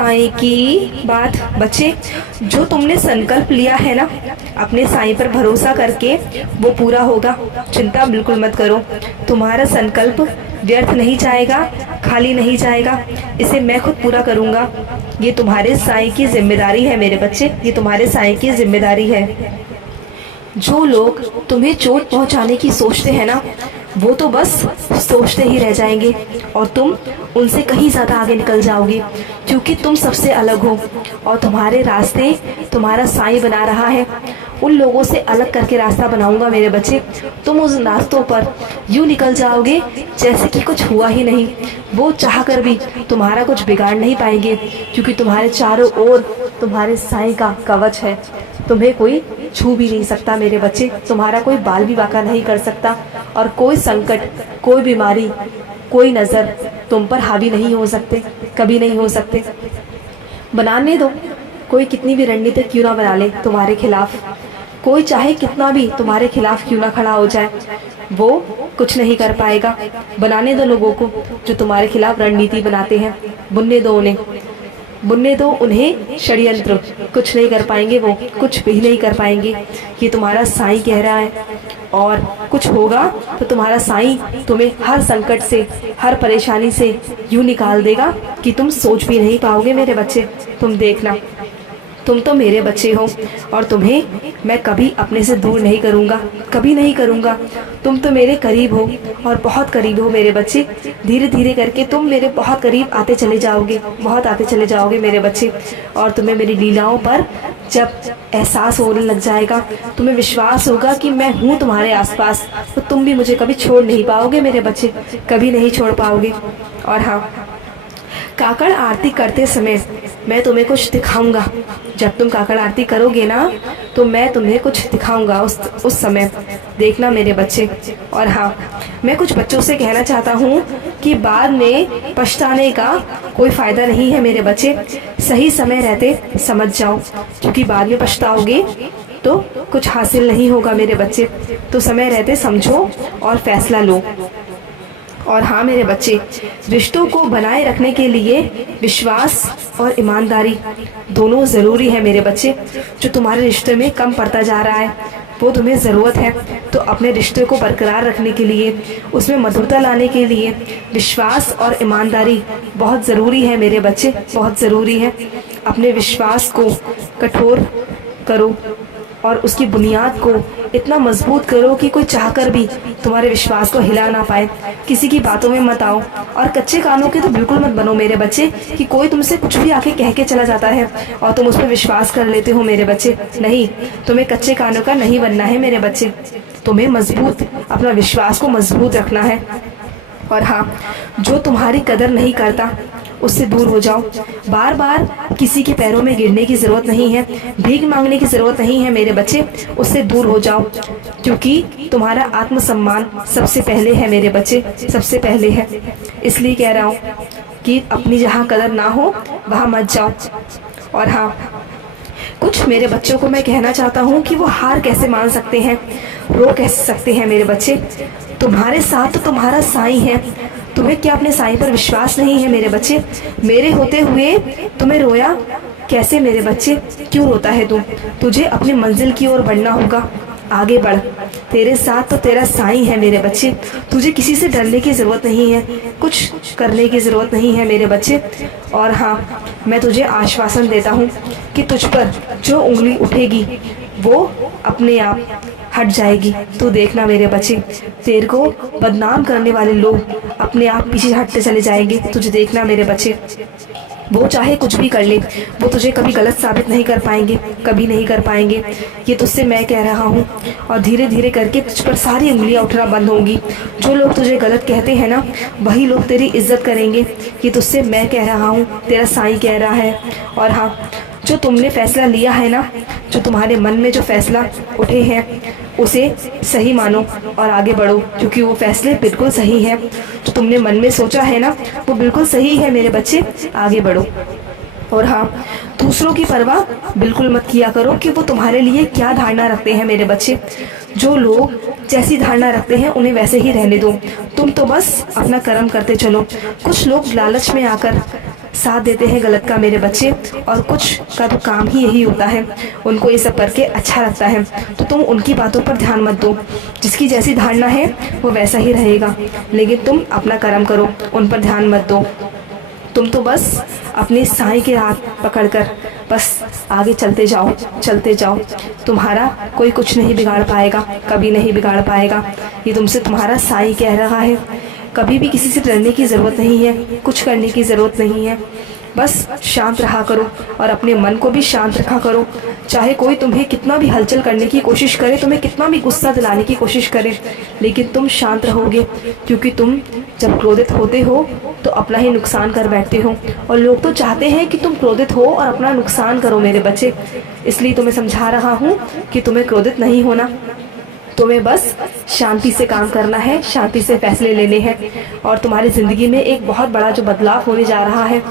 साईं की बात। बच्चे, जो तुमने संकल्प लिया है ना, अपने साईं पर भरोसा करके वो पूरा होगा। चिंता बिल्कुल मत करो, तुम्हारा संकल्प व्यर्थ नहीं जाएगा, खाली नहीं जाएगा। इसे मैं खुद पूरा करूँगा। ये तुम्हारे साईं की जिम्मेदारी है मेरे बच्चे, ये तुम्हारे साईं की जिम्मेदारी है। जो लोग तुम्हें चोट पहुंचाने की सोचते हैं ना, वो तो बस सोचते ही रह जाएंगे और तुम उनसे कहीं ज़्यादा आगे निकल जाओगे, क्योंकि तुम सबसे अलग हो और तुम्हारे रास्ते तुम्हारा साईं बना रहा है। उन लोगों से अलग करके रास्ता बनाऊंगा मेरे बच्चे। तुम उस रास्तों पर यूँ निकल जाओगे जैसे कि कुछ हुआ ही नहीं। वो चाह कर भी तुम्हारा कुछ बिगाड़ नहीं पाएंगे, क्योंकि तुम्हारे चारों ओर तुम्हारे साईं का कवच है। तुम्हें कोई छू भी नहीं सकता मेरे बच्चे, तुम्हारा कोई बाल भी बांका नहीं कर सकता, और कोई संकट, कोई बीमारी, कोई नज़र तुम पर हावी नहीं हो सकते, कभी नहीं हो सकते। बनाने दो, कोई कितनी भी रणनीति क्यों ना बना ले तुम्हारे खिलाफ, कोई चाहे कितना भी तुम्हारे खिलाफ क्यों ना खड़ा हो जाए, वो कुछ नहीं कर पाएगा। बनाने दो लोगों को जो तुम्हारे खिलाफ रणनीति बनाते हैं, बुनने दो उन्हें, बुनने दो उन्हें षड्यंत्र। कुछ नहीं कर पाएंगे, वो कुछ भी नहीं कर पाएंगे। ये तुम्हारा साईं कह रहा है, और कुछ होगा तो तुम्हारा साईं तुम्हें हर संकट से, हर परेशानी से यूँ निकाल देगा कि तुम सोच भी नहीं पाओगे मेरे बच्चे। तुम देखना, तुम तो मेरे बच्चे हो और तुम्हें मैं कभी अपने से दूर नहीं करूँगा, कभी नहीं करूँगा। तुम तो मेरे करीब हो और बहुत करीब हो मेरे बच्चे। धीरे धीरे करके तुम मेरे बहुत करीब आते चले जाओगे, बहुत आते चले जाओगे मेरे बच्चे। और तुम्हें मेरी लीलाओं पर जब एहसास होने लग जाएगा, तुम्हें विश्वास होगा कि मैं हूँ तुम्हारे आसपास, तो तुम भी मुझे कभी छोड़ नहीं पाओगे मेरे बच्चे, कभी नहीं छोड़ पाओगे। और हाँ, काकड़ आरती करते समय मैं तुम्हें कुछ दिखाऊंगा। जब तुम काकड़ आरती करोगे ना, तो मैं तुम्हें कुछ दिखाऊंगा उस समय, देखना मेरे बच्चे। और हाँ, मैं कुछ बच्चों से कहना चाहता हूँ कि बाद में पछताने का कोई फ़ायदा नहीं है मेरे बच्चे। सही समय रहते समझ जाओ, क्योंकि बाद में पछताओगे तो कुछ हासिल नहीं होगा मेरे बच्चे। तो समय रहते समझो और फैसला लो। और हाँ मेरे बच्चे, रिश्तों को बनाए रखने के लिए विश्वास और ईमानदारी दोनों ज़रूरी है मेरे बच्चे। जो तुम्हारे रिश्ते में कम पड़ता जा रहा है, वो तुम्हें ज़रूरत है। तो अपने रिश्ते को बरकरार रखने के लिए, उसमें मधुरता लाने के लिए विश्वास और ईमानदारी बहुत ज़रूरी है मेरे बच्चे, बहुत ज़रूरी है। अपने विश्वास को कठोर करो और उसकी बुनियाद को इतना मजबूत करो कि कोई चाहकर भी तुम्हारे विश्वास को हिला ना पाए। किसी की बातों में मत आओ, और कच्चे कानों के तो बिल्कुल मत बनो मेरे बच्चे, कि कोई तुमसे कुछ भी आके कह के चला जाता है और तुम उस पर विश्वास कर लेते हो मेरे बच्चे। नहीं, तुम्हें कच्चे कानों का नहीं बनना है मेरे बच्चे। तुम्हें मजबूत, अपना विश्वास को मजबूत रखना है। और हाँ, जो तुम्हारी कदर नहीं करता उससे दूर हो जाओ। बार बार किसी के पैरों में गिरने की ज़रूरत नहीं है, भीख मांगने की ज़रूरत नहीं है मेरे बच्चे। उससे दूर हो जाओ, क्योंकि तुम्हारा आत्मसम्मान सबसे पहले है मेरे बच्चे, सबसे पहले है। इसलिए कह रहा हूँ कि अपनी जहाँ कदर ना हो वहाँ मत जाओ। और हाँ, कुछ मेरे बच्चों को मैं कहना चाहता हूँ कि वो हार कैसे मान सकते हैं, रो कैसे सकते हैं मेरे बच्चे। तुम्हारे साथ तो तुम्हारा साईं है, तुम्हें क्या अपने साईं पर विश्वास नहीं है मेरे बच्चे? मेरे होते हुए तुम्हें रोया कैसे मेरे बच्चे? क्यों रोता है तू? तुझे अपनी मंजिल की ओर बढ़ना होगा, आगे बढ़। तेरे साथ तो तेरा साईं है मेरे बच्चे। तुझे किसी से डरने की ज़रूरत नहीं है, कुछ करने की ज़रूरत नहीं है मेरे बच्चे। और हाँ, मैं तुझे आश्वासन देता हूँ कि तुझ पर जो उंगली उठेगी वो अपने आप हट जाएगी। तू देखना मेरे बच्चे, तेरे को बदनाम करने वाले लोग अपने आप पीछे हटते चले जाएंगे। तुझे देखना मेरे बच्चे, वो चाहे कुछ भी कर ले, वो तुझे कभी गलत साबित नहीं कर पाएंगे, कभी नहीं कर पाएंगे। ये तुझसे मैं कह रहा हूँ। और धीरे धीरे करके तुझ पर सारी उंगलियाँ उठना बंद होंगी। जो लोग तुझे गलत कहते हैं ना, वही लोग तेरी इज्जत करेंगे। ये तुझसे मैं कह रहा हूँ, तेरा साईं कह रहा है। और हाँ, जो तुमने फैसला लिया है ना, जो तुम्हारे मन में जो फैसला उठे हैं, उसे सही मानो और आगे बढ़ो, क्योंकि वो फैसले बिल्कुल सही है। जो तुमने मन में सोचा है ना, वो बिल्कुल सही है मेरे बच्चे, आगे बढ़ो। और हाँ, दूसरों की परवाह बिल्कुल मत किया करो कि वो तुम्हारे लिए क्या धारणा रखते हैं मेरे बच्चे। जो लोग जैसी धारणा रखते हैं उन्हें वैसे ही रहने दो, तुम तो बस अपना कर्म करते चलो। कुछ लोग लालच में आकर साथ देते हैं गलत का मेरे बच्चे, और कुछ का तो काम ही यही होता है, उनको ये सब करके अच्छा लगता है। तो तुम उनकी बातों पर ध्यान मत दो, जिसकी जैसी धारणा है वो वैसा ही रहेगा, लेकिन तुम अपना कर्म करो, उन पर ध्यान मत दो। तुम तो बस अपने साईं के हाथ पकड़कर बस आगे चलते जाओ, चलते जाओ। तुम्हारा कोई कुछ नहीं बिगाड़ पाएगा, कभी नहीं बिगाड़ पाएगा। ये तुमसे तुम्हारा साईं कह रहा है। कभी भी किसी से डरने की ज़रूरत नहीं है, कुछ करने की ज़रूरत नहीं है। बस शांत रहा करो और अपने मन को भी शांत रखा करो। चाहे कोई तुम्हें कितना भी हलचल करने की कोशिश करे, तुम्हें कितना भी गुस्सा दिलाने की कोशिश करे, लेकिन तुम शांत रहोगे, क्योंकि तुम जब क्रोधित होते हो तो अपना ही नुकसान कर बैठते हो। और लोग तो चाहते हैं कि तुम क्रोधित हो और अपना नुकसान करो मेरे बच्चे। इसलिए तुम्हें समझा रहा हूँ कि तुम्हें क्रोधित नहीं होना, तुम्हें बस शांति से काम करना है, शांति से फैसले लेने हैं। और तुम्हारी ज़िंदगी में एक बहुत बड़ा जो बदलाव होने जा रहा है,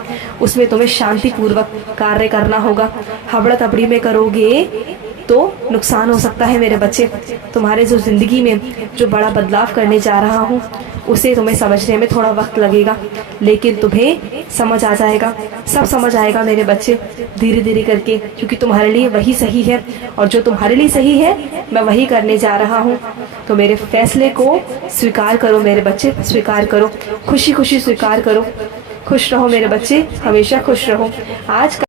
उसमें तुम्हें शांतिपूर्वक कार्य करना होगा। हबड़ा तबड़ी में करोगे तो नुकसान हो सकता है मेरे बच्चे। तुम्हारे जो ज़िंदगी में जो बड़ा बदलाव करने जा रहा हूँ, उसे तुम्हें समझने में थोड़ा वक्त लगेगा, लेकिन तुम्हें समझ आ जाएगा, सब समझ आएगा मेरे बच्चे, धीरे धीरे करके, क्योंकि तुम्हारे लिए वही सही है, और जो तुम्हारे लिए सही है मैं वही करने जा रहा हूँ। तो मेरे फैसले को स्वीकार करो मेरे बच्चे, स्वीकार करो, खुशी खुशी स्वीकार करो। खुश रहो मेरे बच्चे, हमेशा खुश रहो। आज